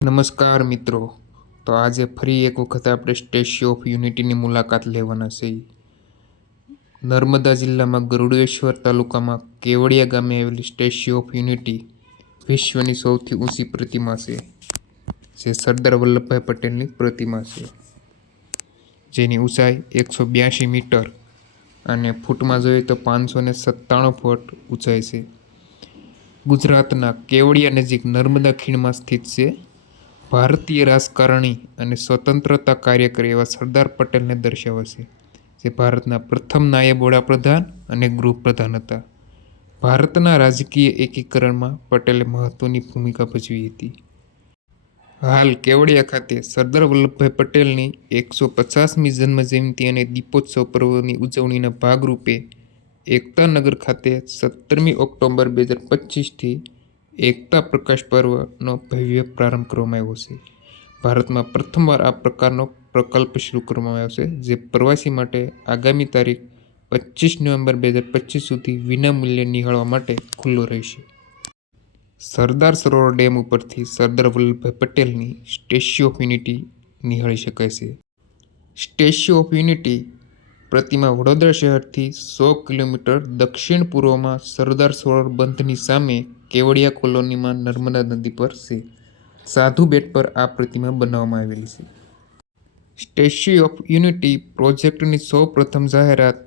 નમસ્કાર મિત્રો. તો આજે ફરી એક વખત આપણે સ્ટેચ્યુ ઓફ યુનિટીની મુલાકાત લેવાના છે. નર્મદા જિલ્લામાં ગરુડેશ્વર તાલુકામાં કેવડિયા ગામે આવેલી સ્ટેચ્યુ ઓફ યુનિટી વિશ્વની સૌથી ઊંચી પ્રતિમા છે, જે સરદાર વલ્લભભાઈ પટેલની પ્રતિમા છે. જેની ઊંચાઈ એકસો બ્યાસી મીટર અને ફૂટમાં જોઈએ તો પાંચસો ને સત્તાણું ફૂટ ઊંચાઈ છે. ગુજરાતના કેવડિયા નજીક નર્મદા ખીણમાં સ્થિત છે. ભારતીય રાજકારણી અને સ્વતંત્રતા કાર્યકર એવા સરદાર પટેલને દર્શાવે છે, જે ભારતના પ્રથમ નાયબ વડાપ્રધાન અને ગૃહપ્રધાન હતા. ભારતના રાજકીય એકીકરણમાં પટેલે મહત્વની ભૂમિકા ભજવી હતી. હાલ કેવડિયા ખાતે સરદાર વલ્લભભાઈ પટેલની એકસો પચાસમી જન્મજયંતિ અને દીપોત્સવ પર્વની ઉજવણીના ભાગરૂપે એકતા નગર ખાતે સત્તરમી ઓક્ટોબર બે હજાર પચીસથી એકતા પ્રકાશ પર્વનો ભવ્ય પ્રારંભ કરવામાં આવ્યો છે. ભારતમાં પ્રથમવાર આ પ્રકારનો પ્રકલ્પ શરૂ કરવામાં આવ્યો છે, જે પ્રવાસી માટે આગામી તારીખ પચીસ નવેમ્બર બે હજાર પચીસ સુધી વિનામૂલ્યે નિહાળવા માટે ખુલ્લો રહેશે. સરદાર સરોવર ડેમ ઉપરથી સરદાર વલ્લભભાઈ પટેલની સ્ટેચ્યુ ઓફ યુનિટી નિહાળી શકાય છે. સ્ટેચ્યુ ઓફ યુનિટી પ્રતિમા વડોદરા શહેરથી સો કિલોમીટર દક્ષિણ પૂર્વમાં સરદાર સરોવર બંધની સામે કેવડિયા કોલોનીમાં નર્મદા નદી પર છે. સાધુ બેટ પર આ પ્રતિમા બનાવવામાં આવેલી છે. સ્ટેચ્યુ ઓફ યુનિટી પ્રોજેક્ટની સૌ પ્રથમ જાહેરાત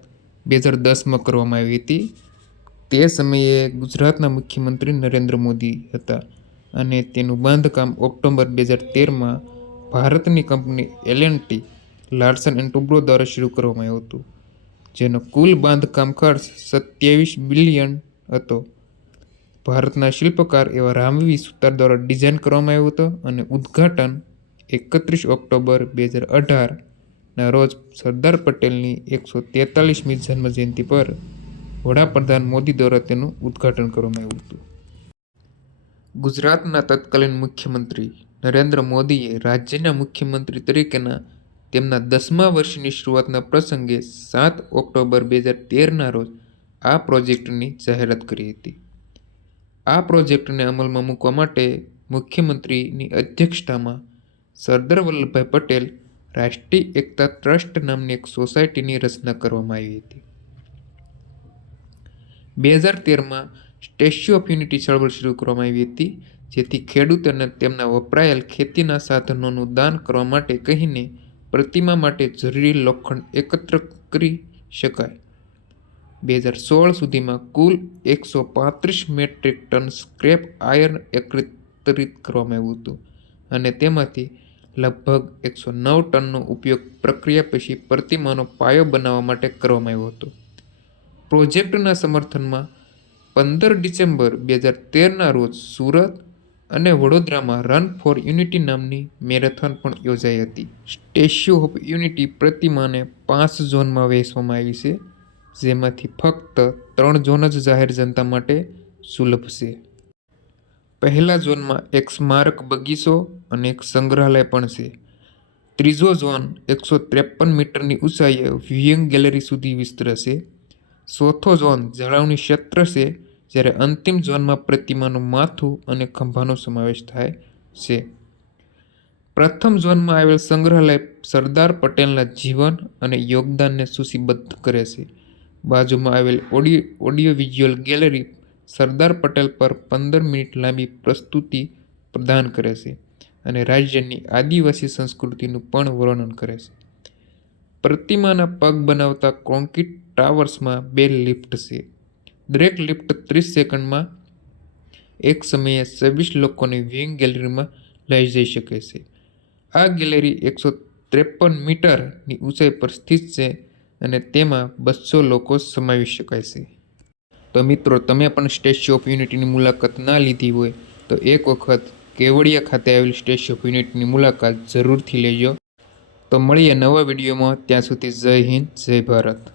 બે હજાર દસમાં કરવામાં આવી હતી. તે સમયે ગુજરાતના મુખ્યમંત્રી નરેન્દ્ર મોદી હતા અને તેનું બાંધકામ ઓક્ટોબર બે હજાર તેરમાં ભારતની company L N T, Larsen and Toubro દ્વારા શરૂ કરવામાં આવ્યું હતું, જેનો કુલ બાંધકામ ખર્ચ સત્યાવીસ બિલિયન હતો. ભારતના શિલ્પકાર એવા રામવી સુતાર દ્વારા ડિઝાઇન કરવામાં આવ્યો હતો અને ઉદ્ઘાટન એકત્રીસ ઓક્ટોબર બે હજાર અઢારના રોજ સરદાર પટેલની એકસો તેતાલીસમી જન્મજયંતિ પર વડાપ્રધાન મોદી દ્વારા તેનું ઉદ્ઘાટન કરવામાં આવ્યું હતું. ગુજરાતના તત્કાલીન મુખ્યમંત્રી નરેન્દ્ર મોદીએ રાજ્યના મુખ્યમંત્રી તરીકેના તેમના દસમા વર્ષની શરૂઆતના પ્રસંગે સાત ઓક્ટોબર બે હજાર તેરના રોજ આ પ્રોજેક્ટની જાહેરાત કરી હતી. આ પ્રોજેક્ટને અમલમાં મૂકવા માટે મુખ્યમંત્રીની અધ્યક્ષતામાં સરદાર વલ્લભભાઈ પટેલ રાષ્ટ્રીય એકતા ટ્રસ્ટ નામની એક સોસાયટીની રચના કરવામાં આવી હતી. બે હજાર તેરમાં સ્ટેચ્યુ ઓફ યુનિટી ચળવળ શરૂ કરવામાં આવી હતી, જેથી ખેડૂતોને તેમના વપરાયેલ ખેતીના સાધનોનું દાન કરવા માટે કહીને પ્રતિમા માટે જરૂરી લોખંડ એકત્ર કરી શકાય. બે હજાર સોળ સુધીમાં કુલ એકસો પાંત્રીસ મેટ્રિક ટન સ્ક્રેપ આયર્ન એકત્રિત કરવામાં આવ્યું હતું. અને તેમાંથી લગભગ એકસો નવ ટનનો ઉપયોગ પ્રક્રિયા પછી પ્રતિમાનો પાયો બનાવવા માટે કરવામાં આવ્યો હતો. પ્રોજેક્ટના સમર્થનમાં પંદર ડિસેમ્બર બે હજાર તેરના રોજ સુરત અને વડોદરામાં રન ફોર યુનિટી નામની મેરેથોન પણ યોજાઈ હતી. સ્ટેચ્યુ ઓફ યુનિટી પ્રતિમાને પાંચ ઝોનમાં વહેંચવામાં આવી છે. જેમાંથી ફક્ત ત્રણ ઝોન જ જાહેર જનતા માટે સુલભ છે. પહેલા ઝોનમાં એક સ્મારક બગીચો અને એક સંગ્રહાલય પણ છે. ત્રીજો ઝોન એકસો ત્રેપન મીટરની ઊંચાઈએ વ્યુઇંગ ગેલેરી સુધી વિસ્તરશે ચોથો ઝોન જાળવણી ક્ષેત્ર છે, જ્યારે અંતિમ ઝોનમાં પ્રતિમાનું માથું અને ખંભાનો સમાવેશ થાય છે. પ્રથમ ઝોનમાં આવેલ સંગ્રહાલય સરદાર પટેલના જીવન અને યોગદાનને સૂચિબદ્ધ કરે છે. બાજુમાં આવેલ audio audio visual gallery Sardar Patel પર પંદર મિનિટ લાંબી પ્રસ્તુતિ પ્રદાન કરે છે અને રાજ્યની આદિવાસી સંસ્કૃતિનું પણ વર્ણન કરે છે. પ્રતિમાના પગ બનાવતા કોન્ક્રીટ ટાવર્સમાં બે લિફ્ટ છે. દરેક લિફ્ટ ત્રીસ સેકન્ડમાં એક સમયે છવ્વીસ લોકોને વ્યુઇંગ ગેલેરીમાં લઈ જઈ શકે છે. આ ગેલેરી એકસો ત્રેપન મીટરની ઊંચાઈ પર સ્થિત છે. અને તેમાં બસો લોકો સમાવી શકાય છે. તો મિત્રો, તમે પણ સ્ટેચ્યુ ઓફ યુનિટીની મુલાકાત ના લીધી હોય, તો એક વખત કેવડિયા ખાતે આવેલ સ્ટેચ્યુ ઓફ યુનિટીની મુલાકાત જરૂરથી લેજો. તો મળીએ નવા વિડીયોમાં. ત્યાં સુધી જય હિન્દ, જય ભારત.